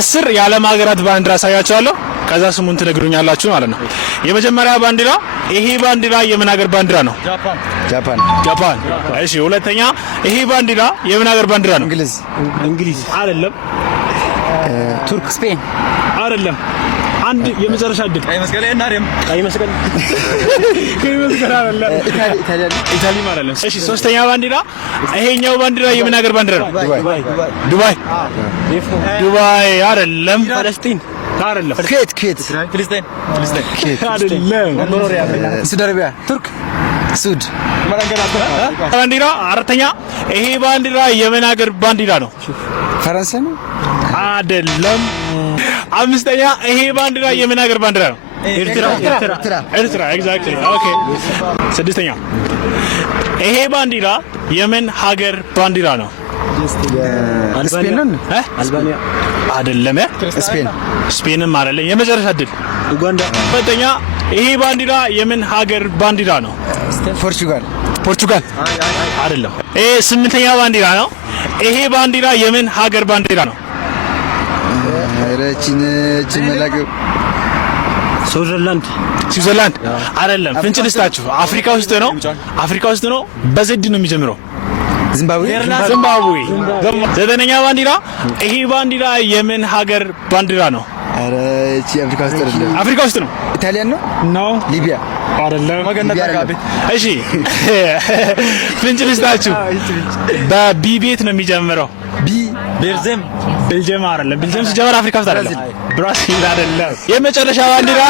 10 የዓለም ሀገራት ባንዲራ አሳያችኋለሁ። ከዛ ስሙን ትነግሩኛላችሁ ማለት ነው። የመጀመሪያ ባንዲራ ይሄ ባንዲራ የምን ሀገር ባንዲራ ነው? ጃፓን። እሺ ሁለተኛ ይሄ ባንዲራ የምን ሀገር ባንዲራ ነው? እንግሊዝ አይደለም። ቱርክ፣ ስፔን አይደለም። አንድ የመጨረሻ እድል። ቀይ መስቀል አይደለም። ኢታሊ ማለት ነው። እሺ ሶስተኛ ባንዲራ ይሄኛው ባንዲራ የምን ሀገር ባንዲራ ነው? ዱባይ አይደለም። ፓለስቲን አይደለም። ኩዌት፣ ፍልስጤን አይደለም። ሳውዲ አረቢያ፣ ቱርክ፣ ሱድ ባንዲራ አራተኛ ይሄ ባንዲራ የምን ሀገር ባንዲራ ነው? ፈረንሳይ ነው አይደለም። አምስተኛ ይሄ ባንዲራ የምን ሀገር ባንዲራ ነው? ኤርትራ ኤግዛክትሊ። ኦኬ ስድስተኛ ይሄ ባንዲራ የምን ሀገር ባንዲራ ነው? ስፔን ነው። አልባኒያ አይደለም። ስፔንም አይደለም። የመጨረሻ እድል ኡጋንዳ። ሁለተኛ ይሄ ባንዲራ የምን ሀገር ባንዲራ ነው? ፖርቹጋል አይደለም። ይሄ ስምንተኛ ባንዲራ ነው። ይሄ ባንዲራ የምን ሀገር ባንዲራ ነው? ስዊዘርላንድ አይደለም። ፍንጭ ልስጣችሁ። አፍሪካ ውስጥ ነው። በዘድ ነው የሚጀምረው። ዚምባብዌ። ዘጠነኛ ባንዲራ ይሄ ባንዲራ የምን ሀገር ባንዲራ ነው? አፍሪካ ውስጥ ነው። ኢጣሊያን ነው። ሊቢያ አይደለም። እሺ ፍንጭ ልስጣችሁ። በቢ ቤት ነው የሚጀምረው። ቤልጅየም አይደለም። ቤልጅየም ሲጀመር አፍሪካ ውስጥ አይደለም። ብራዚል አይደለም። የመጨረሻ ባንዲራ